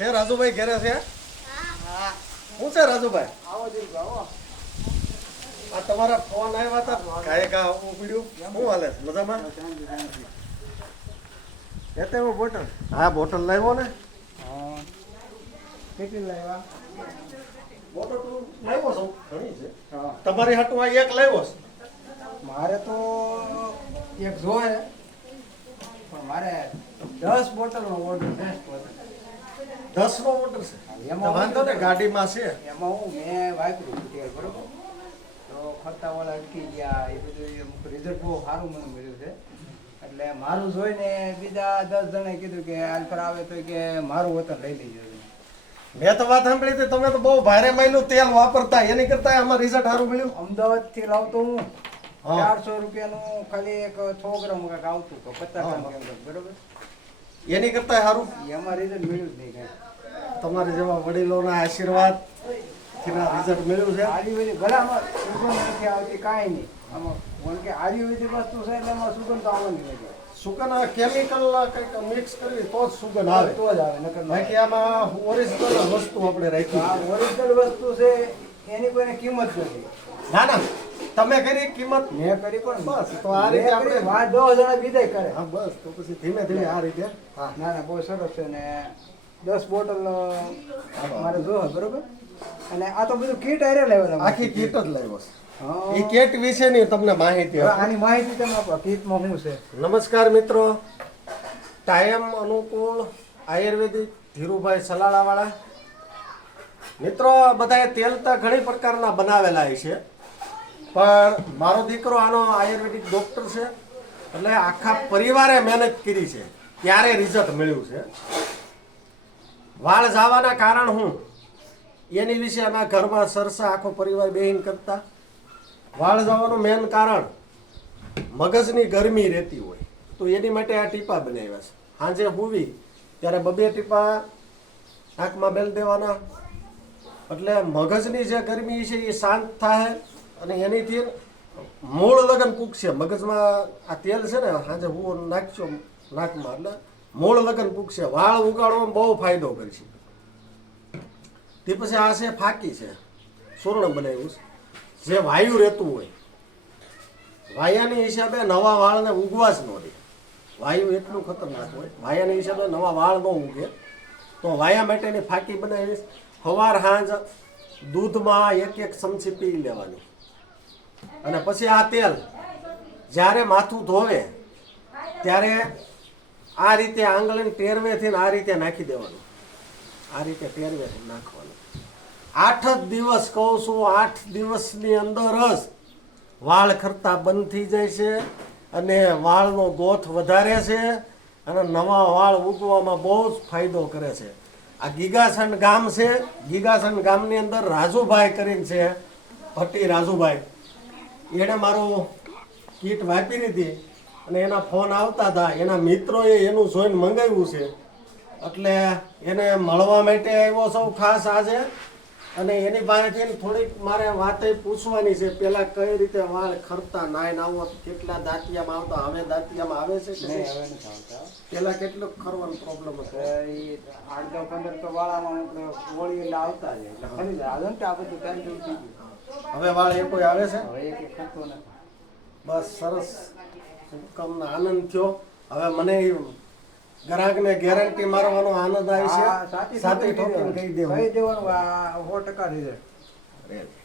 છે રાજુભાઈ ઘરે છે? હા. શું છે રાજુભાઈ? આવો દીકરો આવો. આ તમારા ફોન આવ્યા હતા કાંઈ કા ઉપડ્યું શું હાલે છે? મજામાં? લેતા બોટલ. હા બોટલ લાવ્યો ને. હા. કેટલી લાવ્યા? બોટલ તો લાવ્યો છું ઘણી છે. હા. તમારી હાટું આ એક લાવ્યો છે. મારે તો એક જોઈએ પણ મારે 10 બોટલનો ઓર્ડર છે. 10 નો ઓર્ડર છે. એમાં વાંધો ને ગાડીમાં છે. એમાં હું મેં વાપર્યું તેલ બરોબર તો ખર્ચાવાળા અટકી ગયા એ બધું રિઝલ્ટ બહુ સારું મને મળ્યું છે એટલે મારું જોઈને બીજા 10 જણે કીધું કે આલ્ફર આવે તો કે મારું વતન લઈ લેજો. મેં તો વાત સાંભળી હતી તમે તો બહુ ભારે માયલું તેલ વાપરતા એની કરતા આમાં રિઝલ્ટ સારું મળ્યું. અમદાવાદથી લાવતો હું હા. 400 રૂપિયાનું ખાલી એક 100 ગ્રામ કાંઈક આવતું તો 50 ગ્રામ કેમ બરોબર એની કરતા સારું. એમાં રિઝલ્ટ મળ્યું જ નહીં કાંઈ. તમારી જેવા વડીલોના આશીર્વાદ થી રિઝલ્ટ મળ્યું છે. આયુર્વેદિક ભલે આમાં સુગંધ નથી આવતી કાંઈ નહીં આમાં કારણ કે આયુર્વેદિક વસ્તુ છે એટલે એમાં સુગંધ તો આવવાની નથી. સુગંધ કેમિકલ કંઈક મિક્સ કરવી તો જ સુગંધ આવે. તો જ આવે નકર ન આવે. બાકી આમાં ઓરિજિનલ વસ્તુ આપણે રાખી. આ ઓરિજિનલ વસ્તુ છે એની કોઈને કિંમત નથી. ના ના તમે કરી કિંમત. મેં કરી પણ બસ તો આ રીતે આપણે વાત 10 જણા બીજાય કરે. હા બસ તો પછી ધીમે ધીમે આ રીતે. હા ના ના બહુ સરસ છે ને 10 બોટલ મારે જોવે બરોબર અને આ તો બધું કીટ આરે લેવલ આખી કીટ જ લાવ્યો છે. હા એ કીટ વિશેની તમને માહિતી હવે આપું. આની માહિતી તમે આપો કીટમાં શું છે. નમસ્કાર મિત્રો, ટાઈમ અનુકૂળ આયુર્વેદિક ધીરુભાઈ સલાળાવાળા. મિત્રો બધાએ તેલ તો ઘણી પ્રકારના બનાવેલા છે પણ મારો દીકરો આનો આયુર્વેદિક ડોક્ટર છે એટલે આખા પરિવારે મહેનત કરી છે ત્યારે રિઝલ્ટ મળ્યું છે. વાળ જવાના કારણ હું એની વિશે અમે ઘરમાં સરસા આખો પરિવાર બેહીને કરતા. વાળ જવાનું મેન કારણ મગજની ગરમી રહેતી હોય તો એની માટે આ ટીપા બનાવ્યા છે. સાંજે હુવી ત્યારે 2 ટીપા નાકમાં બેલ દેવાના એટલે મગજની જે ગરમી છે એ શાંત થાય અને એનીથી મૂળ લગન પૂગશે. મગજમાં આ તેલ છે ને સાંજે હું નાખશો નાકમાં એટલે મૂળ લગન પૂગશે. વાળ ઉગાડવામાં બહુ ફાયદો કરશે. તે પછી આ છે ફાકી છે સૂર્ણ બનાવ્યું છે. જે વાયુ રહેતું હોય વાયાની હિસાબે નવા વાળને ઉગવા જ ન દે. વાયુ એટલું ખતરનાક હોય વાયાની હિસાબે નવા વાળ ન ઉગે તો વાયા માટેની ફાકી બનાવીશ. સવાર સાંજ દૂધમાં 1 ચમચી પી લેવાની અને પછી આ તેલ જ્યારે માથું ધોવે ત્યારે આ રીતે આંગળીને ટેરવેથી આ રીતે નાખી દેવાનું. આ રીતે ટેરવેથી નાખવાનું. 8 જ દિવસ કહું છું, 8 દિવસની અંદર જ વાળ ખરતા બંધ થઈ જાય છે અને વાળનો ગોથ વધારે છે અને નવા વાળ ઉગવામાં બહુ જ ફાયદો કરે છે. આ ગીગાસણ ગામ છે. ગીગાસણ ગામની અંદર રાજુભાઈ કરીને છે, ભટ્ટી રાજુભાઈ. એણે મારું કીટ વાપરી હતી અને એના ફોન આવતા હતા. એના મિત્રોએ એનું જોઈને મંગાવ્યું છે એટલે એને મળવા માટે આવ્યો સૌ ખાસ આજે. અને એની પાસેથી થોડીક મારે વાતે પૂછવાની છે. પેલા કઈ રીતે વાળ ખરતા નાઈને આવો કેટલા દાંતિયામાં આવતા હવે દાંતિયામાં આવે છે કે નહીં હવે નથી આવતા. પેલા કેટલું ખરવાનો પ્રોબ્લેમ હતો. એ 8-10-15 તો વાળામાં આપણે હોળી એટલે આવતા જ એટલે ફરી જાય આ બધું ટાઈમ જેવું થઈ ગયું. હવે વાળ એ કોઈ આવે છે? હવે એક ખર્ચો નથી. બસ સરસ શુભકામના આનંદ થયો. હવે મને ગ્રાહકને ગેરંટી મારવાનો આનંદ આવી આ છે. સાચી ઠોકીને કહી દેવું. કહી દેવાનું આ 100% રિઝલ્ટ. રેડી.